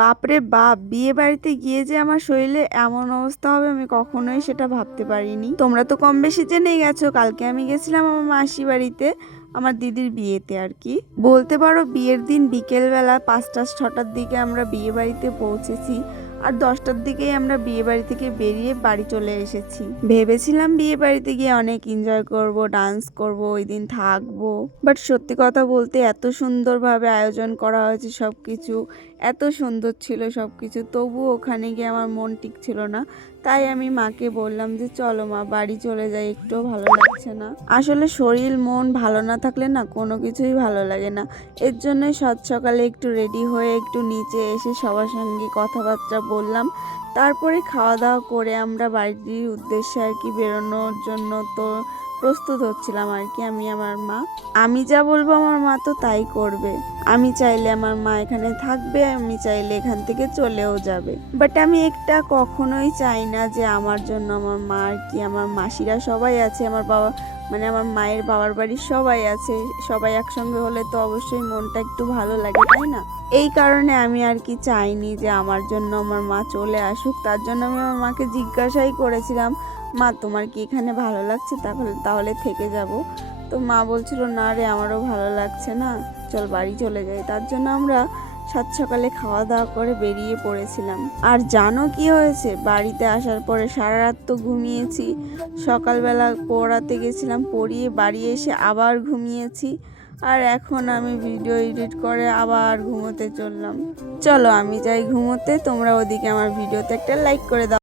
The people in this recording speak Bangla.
বাপরে বাপ, বিয়ে বাড়িতে গিয়ে যে আমার শরীরে এমন অবস্থা হবে আমি কখনোই সেটা ভাবতে পারিনি। তোমরা তো কম বেশি জেনেই গেছো, কালকে আমি গেছিলাম আমার মাসি বাড়িতে, আমার দিদির বিয়েতে আর কি বলতে পারো। বিয়ের দিন বিকেলবেলা 5টা 6টার দিকে আমরা বিয়ে বাড়িতে পৌঁছেছি, আর 10টার দিকেই আমরা বিয়ে বাড়ি থেকে বেরিয়ে বাড়ি চলে এসেছি। ভেবেছিলাম বিয়ে বাড়িতে গিয়ে অনেক এনজয় করব, ডান্স করব, ওই দিন থাকবো। বাট সত্যি কথা বলতে এত সুন্দরভাবে আয়োজন করা হয়েছে সবকিছু, এত সুন্দর ছিল সবকিছু, তবুও ওখানে গিয়ে আমার মন টিকছিল না। তাই আমি মাকে বললাম যে চলো মা, বাড়ি চলে যাই, একটু ভালো লাগছে না। আসলে শরীর মন ভালো না থাকলে না কোনো কিছুই ভালো লাগে না। এর জন্যই সকালে একটু রেডি হয়ে একটু নিচে এসে সবার সঙ্গে কথাবার্তা বললাম। তারপরে খাওয়া দাওয়া করে আমরা বাড়ির উদ্দেশ্যে আর কি বেরোনোর জন্য তো প্রস্তুত হচ্ছিলাম আর কি, আমি আমার মা। আমি যা বলবো আমার মা তো তাই করবে। আমি চাইলে আমার মা এখানে থাকবে, আমি চাইলে এখান থেকে চলেও যাবে। বাট আমি একটা কখনোই চাই না যে আমার জন্য আমার মা আর কি, আমার মাসিরা সবাই আছে, আমার বাবা মানে আমার মায়ের বাবার বাড়ির সবাই আছে, সবাই একসঙ্গে হলে তো অবশ্যই মনটা একটু ভালো লাগে, তাই না? এই কারণে আমি আর কি চাইনি যে আমার জন্য আমার মা চলে আসুক। তার জন্য আমি আমার মাকে জিজ্ঞাসাই করেছিলাম, মা তোমার কি এখানে ভালো লাগছে, তাহলে থেকে যাব। তো মা বলছিল না রে, আমারও ভালো লাগছে না, চল বাড়ি চলে যাই। তার জন্য আমরা সকালে খাওয়া দাওয়া করে বেরিয়ে পড়েছিলাম। আর জানো কি হয়েছে, বাড়িতে আসার পরে সারা রাত তো ঘুমিয়েছি, সকালবেলা পড়াতে গেছিলাম, পড়িয়ে বাড়ি এসে আবার ঘুমিয়েছি, আর এখন আমি ভিডিও এডিট করে আবার ঘুমোতে চললাম। চলো আমি যাই ঘুমোতে, তোমরা ওদিকে আমার ভিডিওতে একটা লাইক করে দাও।